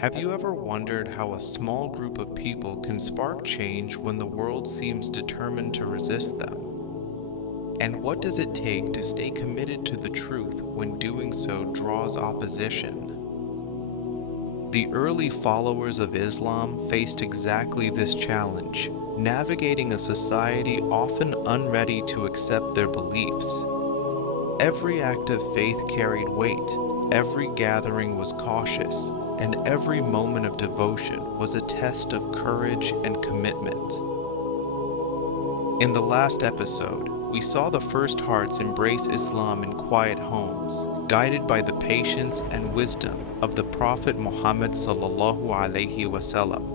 Have you ever wondered how a small group of people can spark change when the world seems determined to resist them? And what does it take to stay committed to the truth when doing so draws opposition? The early followers of Islam faced exactly this challenge, navigating a society often unready to accept their beliefs. Every act of faith carried weight, every gathering was cautious, and every moment of devotion was a test of courage and commitment. In the last episode, we saw the first hearts embrace Islam in quiet homes, guided by the patience and wisdom of the Prophet Muhammad sallallahu alaihi wasallam.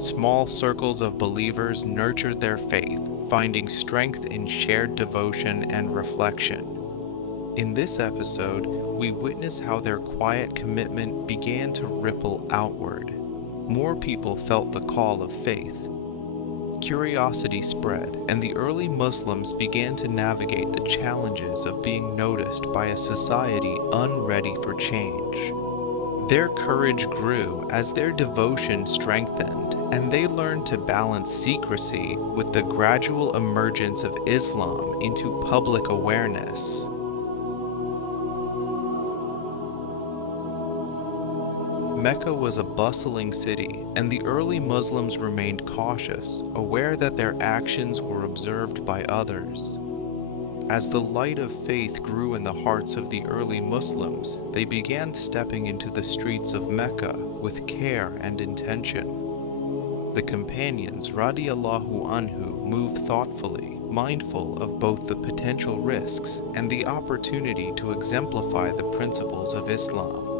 Small circles of believers nurtured their faith, finding strength in shared devotion and reflection. In this episode, we witness how their quiet commitment began to ripple outward. More people felt the call of faith. Curiosity spread, and the early Muslims began to navigate the challenges of being noticed by a society unready for change. Their courage grew as their devotion strengthened, and they learned to balance secrecy with the gradual emergence of Islam into public awareness. Mecca was a bustling city, and the early Muslims remained cautious, aware that their actions were observed by others. As the light of faith grew in the hearts of the early Muslims, they began stepping into the streets of Mecca with care and intention. The companions, Radiyallahu Anhum, moved thoughtfully, mindful of both the potential risks and the opportunity to exemplify the principles of Islam.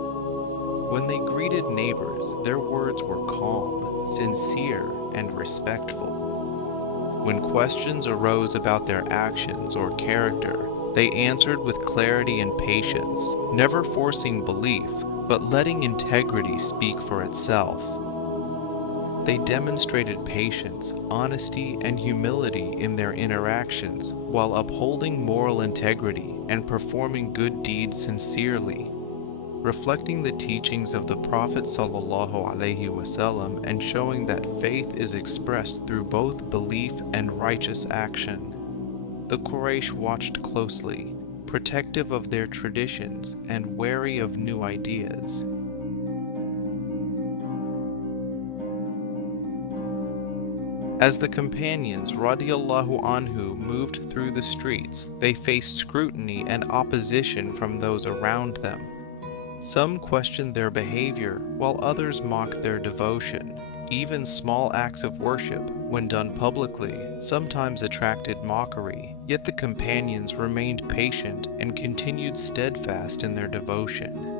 When they greeted neighbors, their words were calm, sincere, and respectful. When questions arose about their actions or character, they answered with clarity and patience, never forcing belief, but letting integrity speak for itself. They demonstrated patience, honesty, and humility in their interactions while upholding moral integrity and performing good deeds sincerely. Reflecting the teachings of the Prophet ﷺ and showing that faith is expressed through both belief and righteous action. The Quraysh watched closely, protective of their traditions and wary of new ideas. As the companions Radiyallahu Anhum moved through the streets, they faced scrutiny and opposition from those around them. Some questioned their behavior, while others mocked their devotion. Even small acts of worship, when done publicly, sometimes attracted mockery, yet the companions remained patient and continued steadfast in their devotion.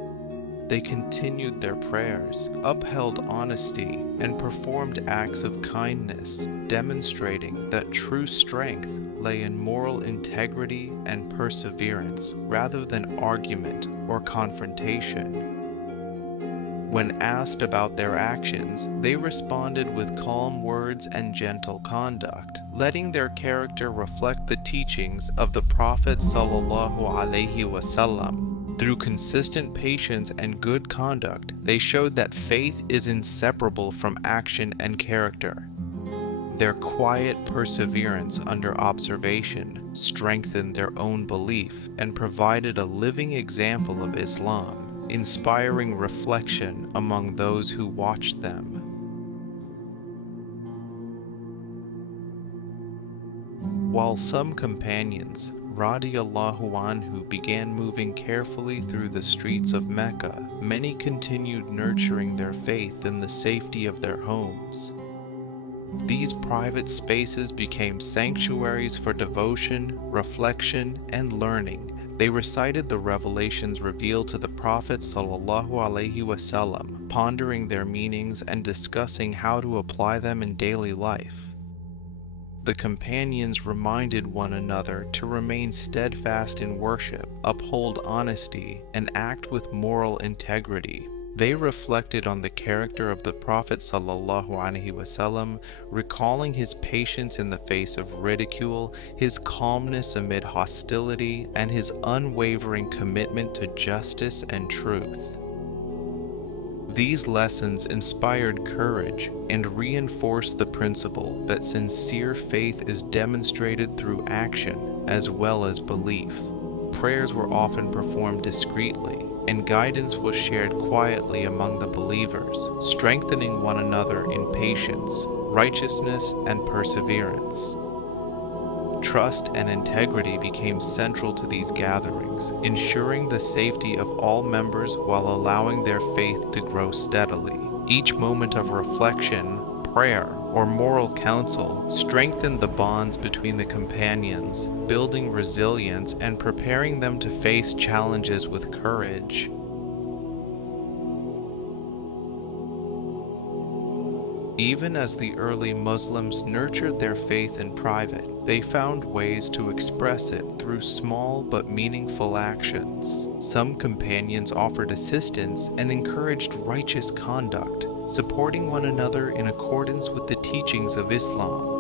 They continued their prayers, upheld honesty, and performed acts of kindness, demonstrating that true strength lay in moral integrity and perseverance rather than argument or confrontation. When asked about their actions, they responded with calm words and gentle conduct, letting their character reflect the teachings of the Prophet ﷺ. Through consistent patience and good conduct, they showed that faith is inseparable from action and character. Their quiet perseverance under observation strengthened their own belief and provided a living example of Islam, inspiring reflection among those who watched them. While some companions, Radiyallahu Anhu, began moving carefully through the streets of Mecca, many continued nurturing their faith in the safety of their homes. These private spaces became sanctuaries for devotion, reflection, and learning. They recited the revelations revealed to the Prophet ﷺ, pondering their meanings and discussing how to apply them in daily life. The companions reminded one another to remain steadfast in worship, uphold honesty, and act with moral integrity. They reflected on the character of the Prophet ﷺ, recalling his patience in the face of ridicule, his calmness amid hostility, and his unwavering commitment to justice and truth. These lessons inspired courage and reinforced the principle that sincere faith is demonstrated through action as well as belief. Prayers were often performed discreetly, and guidance was shared quietly among the believers, strengthening one another in patience, righteousness, and perseverance. Trust and integrity became central to these gatherings, ensuring the safety of all members while allowing their faith to grow steadily. Each moment of reflection, prayer, or moral counsel strengthened the bonds between the companions, building resilience and preparing them to face challenges with courage. Even as the early Muslims nurtured their faith in private, they found ways to express it through small but meaningful actions. Some companions offered assistance and encouraged righteous conduct, supporting one another in accordance with the teachings of Islam.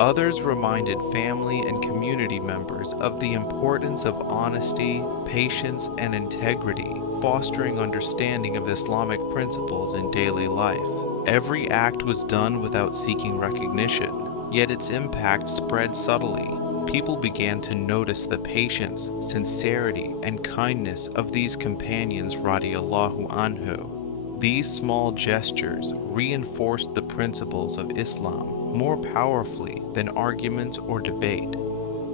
Others reminded family and community members of the importance of honesty, patience, and integrity, fostering understanding of Islamic principles in daily life. Every act was done without seeking recognition, yet its impact spread subtly. People began to notice the patience, sincerity, and kindness of these companions Radiyallahu Anhum. These small gestures reinforced the principles of Islam more powerfully than arguments or debate.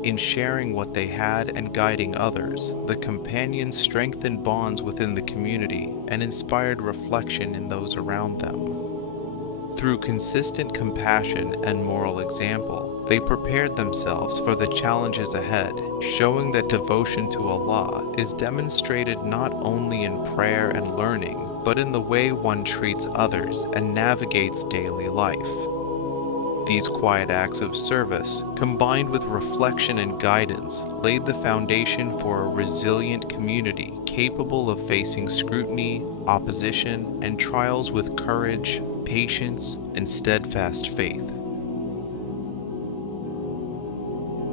In sharing what they had and guiding others, the companions strengthened bonds within the community and inspired reflection in those around them. Through consistent compassion and moral example, they prepared themselves for the challenges ahead, showing that devotion to Allah is demonstrated not only in prayer and learning, but in the way one treats others and navigates daily life. These quiet acts of service, combined with reflection and guidance, laid the foundation for a resilient community capable of facing scrutiny, opposition, and trials with courage, patience, and steadfast faith.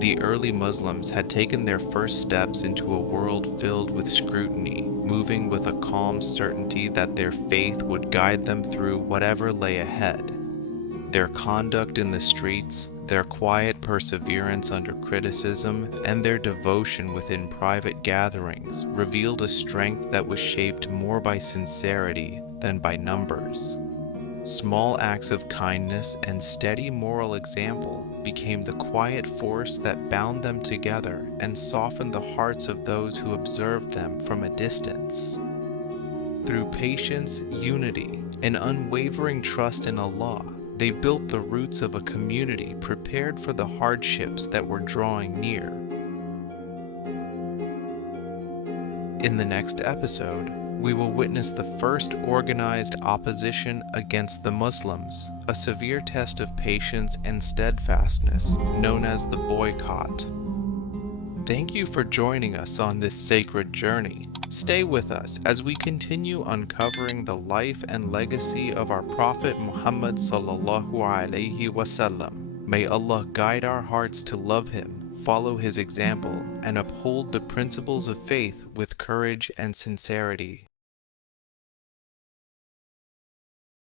The early Muslims had taken their first steps into a world filled with scrutiny, moving with a calm certainty that their faith would guide them through whatever lay ahead. Their conduct in the streets, their quiet perseverance under criticism, and their devotion within private gatherings revealed a strength that was shaped more by sincerity than by numbers. Small acts of kindness and steady moral example became the quiet force that bound them together and softened the hearts of those who observed them from a distance. Through patience, unity, and unwavering trust in Allah, they built the roots of a community prepared for the hardships that were drawing near. In the next episode, we will witness the first organized opposition against the Muslims, a severe test of patience and steadfastness, known as the boycott. Thank you for joining us on this sacred journey. Stay with us as we continue uncovering the life and legacy of our Prophet Muhammad sallallahu alaihi wasallam. May Allah guide our hearts to love him, follow his example, and uphold the principles of faith with courage and sincerity.